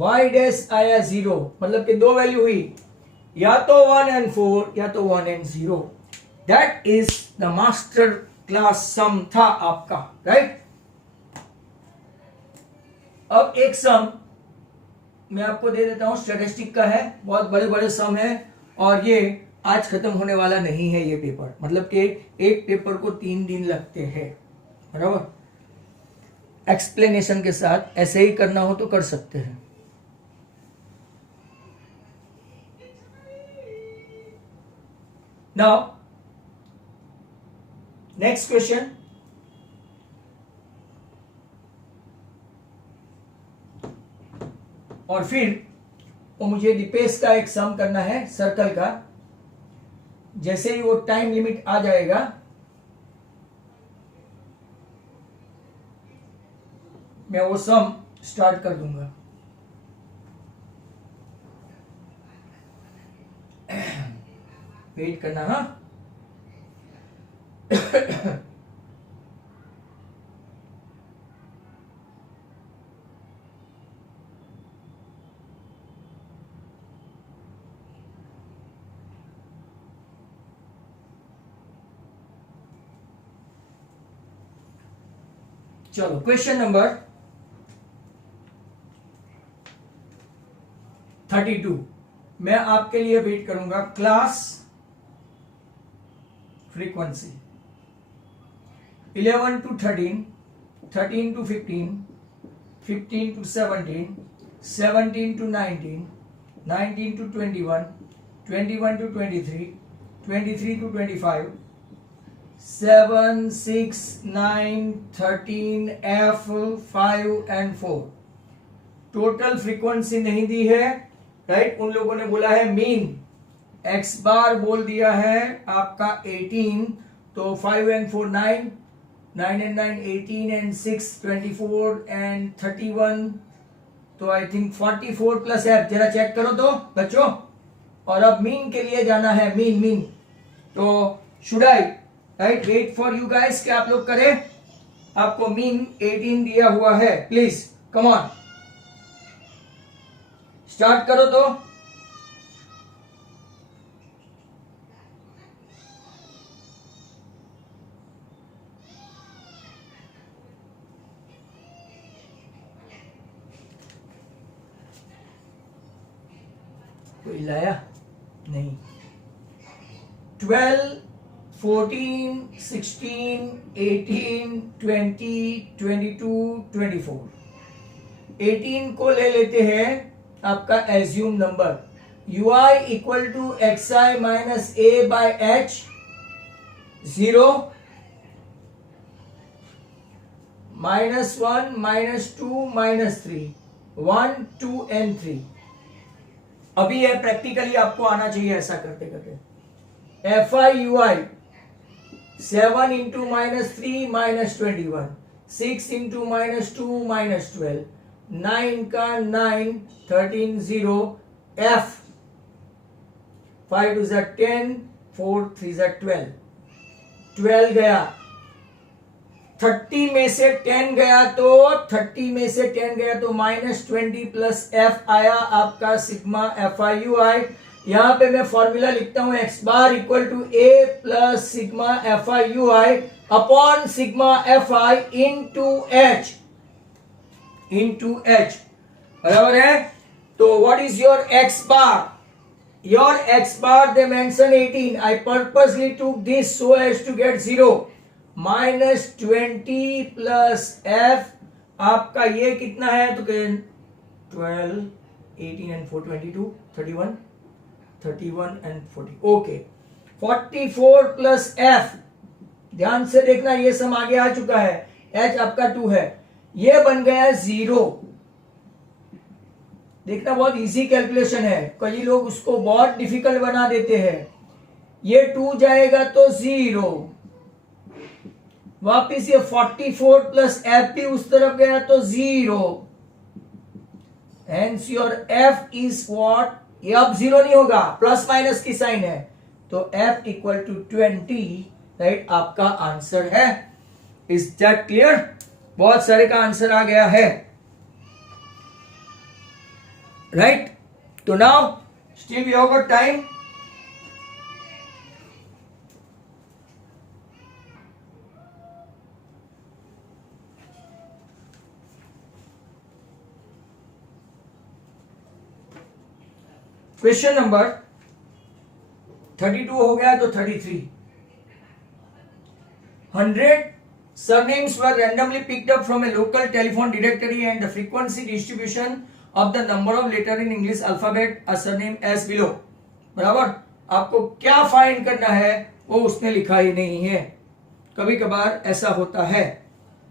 y डैश आया 0, मतलब कि दो वैल्यू हुई, या तो 1 और 4 या तो 1 और 0। That is the master class sum था आपका, राइट। अब एक सम मैं आपको दे देता हूं, स्टैटिस्टिक का है, बहुत बड़े बड़े सम है, और ये आज खत्म होने वाला नहीं है ये पेपर, मतलब कि एक पेपर को 3 दिन लगते हैं, बराबर। एक्सप्लेनेशन के साथ, ऐसे ही करना हो तो कर सकते हैं। नाउ नेक्स्ट क्वेश्चन, और फिर वो मुझे डिपेस का एक सम करना है सर्कल का। जैसे ही वो टाइम लिमिट आ जाएगा मैं वो सम स्टार्ट कर दूंगा। वेट करना, हाँ। चलो क्वेश्चन नंबर 32, मैं आपके लिए वेट करूंगा। Class frequency 11 to 13, 13 to 15, 15 to 17, 17 to 19, 19 to 21, 21 to 23, 23 to 25, 7, 6, 9, 13, F, 5 and 4। Total frequency नहीं दी है, राइट। उन लोगों ने बोला है मीन, एक्स बार बोल दिया है आपका 18, तो 5 and 4 9, 9 and 9 18 and 6 24 and 31, तो आई थिंक 44 प्लस एफ, जरा चेक करो तो बच्चों। और अब मीन के लिए जाना है, मीन, तो should I write wait for you guys कि आप लोग करें। आपको मीन 18 दिया हुआ है, प्लीज कम ऑन स्टार्ट करो तो। कोई लाया नहीं। 12, 14, 16, 18, 20, 22, 24। 18 को ले लेते हैं आपका assume number, ui equal to xi minus a by h, 0, -1, -2, -3, 1, 2 and 3। अभी ये प्रैक्टिकली आपको आना चाहिए ऐसा करते करते। fi ui 7 इंटू -3 -21, 6 इंटू -2 -12, 9 का 9, 13 0, f 5 2 is 10, 4 3 is 12, 12 गया। 30 में से 10 गया तो -20 प्लस f आया आपका सिग्मा FIUI। यहां पे मैं फॉर्मूला लिखता हूं, x bar equal to a plus sigma FIUI upon sigma FI into h, बराबर है। तो what is your x bar? Your x bar they mention 18. I purposely took this so as to get 0. Minus 20 plus f आपका ये कितना है? तो 12, 18 and 4, 22, 31, 31 and 40. Okay. 44 plus f. ध्यान से देखना, ये सम आगे आ चुका है। h आपका 2 है, ये बन गया 0। देखना, बहुत इजी कैलकुलेशन है, कई लोग उसको बहुत डिफिकल्ट बना देते हैं। ये 2 जाएगा तो 0, वापिस ये 44 प्लस एफ भी उस तरफ गया तो 0। Hence your F is what? ये अब 0 नहीं होगा, प्लस माइनस की साइन है, तो एफ इक्वल टू 20, राइट, आपका आंसर है। Is that clear? बहुत सारे का आंसर आ गया है, right? So now still we have got time. Question number 32 हो गया तो 33। 100 surnames were randomly picked up from a local telephone directory and the frequency distribution of the number of letter in English alphabet are surname as below. बराबर, आपको क्या find करना है वो उसने लिखा ही नहीं है। कभी कभार ऐसा होता है,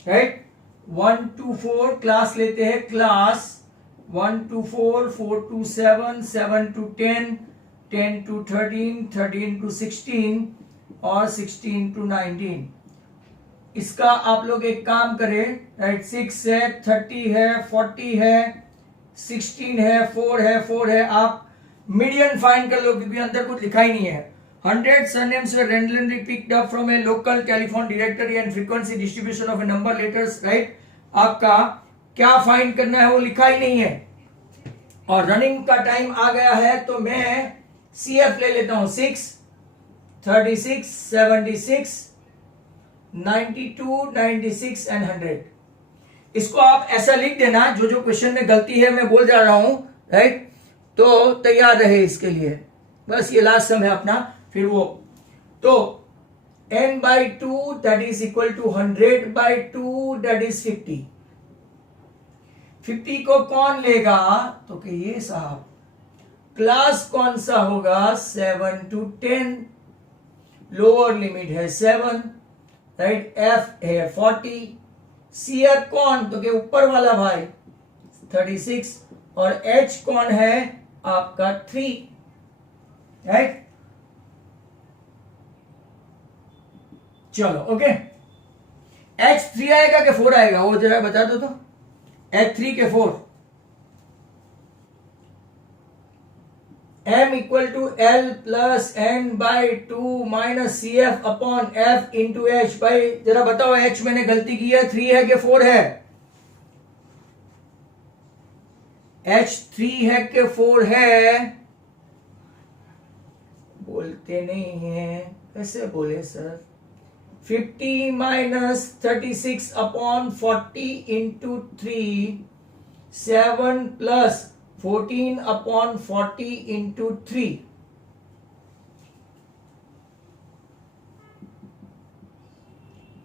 राइट। 1 to 4 क्लास लेते हैं, class 1 to 4, 4 to 7, 7 to 10, 10 to 13, 13 to 16 और 16 to 19। इसका आप लोग एक काम करें, राइट, 6 है, 30 है, 40 है, 16 है, 4 है, 4 है, आप मीडियन फाइंड कर लो क्योंकि अंदर कुछ लिखा ही नहीं है। 100 surnames were randomly picked up from a local telephone directory and frequency distribution of a number letters, right. आपका क्या फाइंड करना है वो लिखा ही नहीं है और रनिंग का टाइम आ गया है, तो मैं CF ले लेता हूं, 6, 36, 76, 92, 96 एंड 100। इसको आप ऐसा लिख देना, जो जो क्वेश्चन में गलती है मैं बोल जा रहा हूं, राइट, तो तैयार रहे इसके लिए। बस ये लास्ट सम है अपना, फिर वो तो n/2 that is equal to 100/2 that is 50। 50 को कौन लेगा? तो कहिए साहब, क्लास कौन सा होगा? 7 to 10, लोअर लिमिट है 7, राइट, एफ है 40, CF कौन? तो के ऊपर वाला भाई 36 और H कौन है? आपका 3, राइट। चलो ओके, H 3 आएगा कि 4 आएगा वो जरा बता दो तो। H 3 के 4, M equal to L plus n/2 minus CF upon F into H। भाई जरा बताओ, H मैंने गलती की है, 3 है कि 4 है? H 3 है कि 4 है? बोलते नहीं है, कैसे बोले sir? 50 minus 36 upon 40 into 3, 7 plus 14 upon 40 into 3,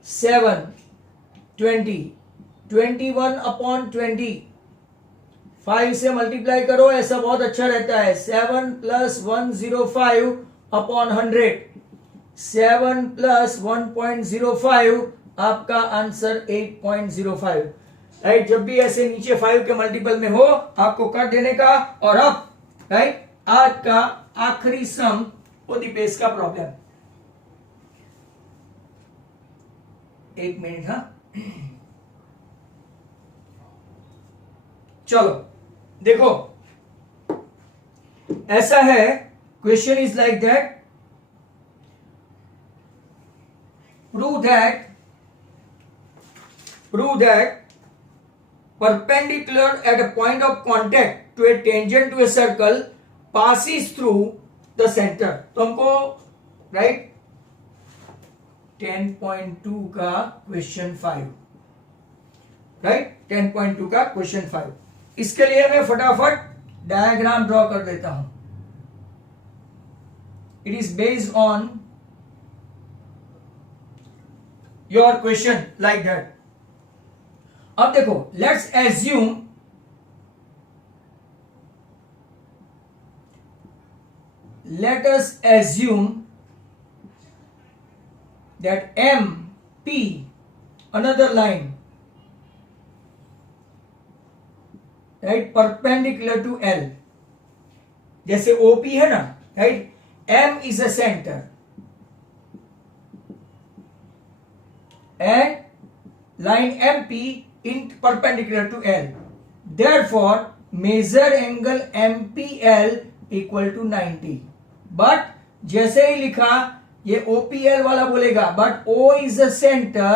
7, 20, 21 upon 20, 5 से मल्टीप्लाई करो, ऐसा बहुत अच्छा रहता है। 7 प्लस 105 अपॉन 100, 7 प्लस 1.05, आपका आंसर 8.05, राइट। जब भी ऐसे नीचे 5 के मल्टीपल में हो आपको कर देने का। और अब राइट, आज का आखिरी सम ओडिपेस का प्रॉब्लम। 1 मिनट, हाँ, चलो देखो, ऐसा है, question is like that, prove that perpendicular at a point of contact to a tangent to a circle passes through the center। तो हमको राइट 10.2 का क्वेश्चन 5, राइट, 10.2 का क्वेश्चन 5। इसके लिए मैं फटाफट डायग्राम ड्रॉ कर देता हूं. It is based on your question like that. अब देखो, let's assume let us assume that MP, another line, right, perpendicular to L. जैसे OP है ना, right, M is a center and line MP in perpendicular to L. Therefore, measure angle MPL equal to 90. But जैसे ही लिखा ये OPL वाला बोलेगा, but O is a center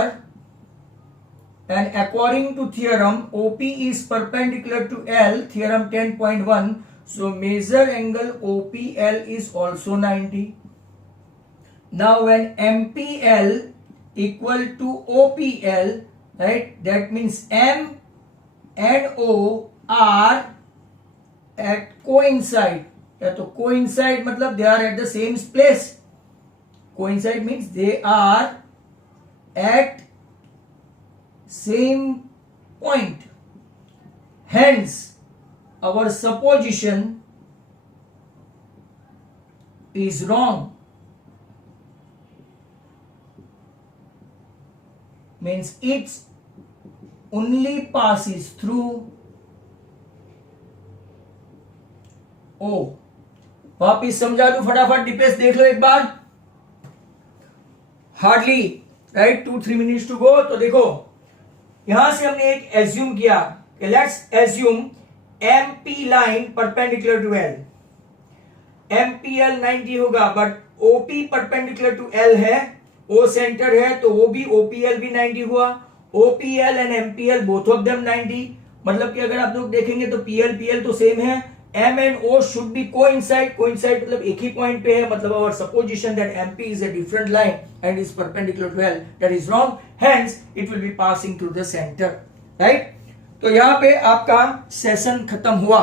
and according to theorem OP is perpendicular to L, theorem 10.1, so measure angle OPL is also 90. Now when MPL equal to OPL, right, that means M and O are at coincide. या तो coincide मतलब they are at the same place. Coincide means they are at same point. Hence our supposition is wrong. Means it's only passes through O. वापिस समझा दूं फटाफट, डिपेस देख लो एक बार. Hardly right 2-3 minutes to go. तो देखो यहां से हमने एक एज्यूम किया कि let's assume MP line perpendicular to L. MPL 90 होगा, but OP perpendicular to L है, O सेंटर है, तो वो भी OPL भी 90 हुआ. OPL and MPL both of them 90. मतलब कि अगर आप लोग देखेंगे तो PL तो सेम है. M and O should be coincide. Coincide मतलब एक ही पॉइंट पे है. मतलब our supposition that MP is a different line and is perpendicular to L, that is wrong. Hence, it will be passing through the center. Right? तो यहाँ पे आपका session खत्म हुआ.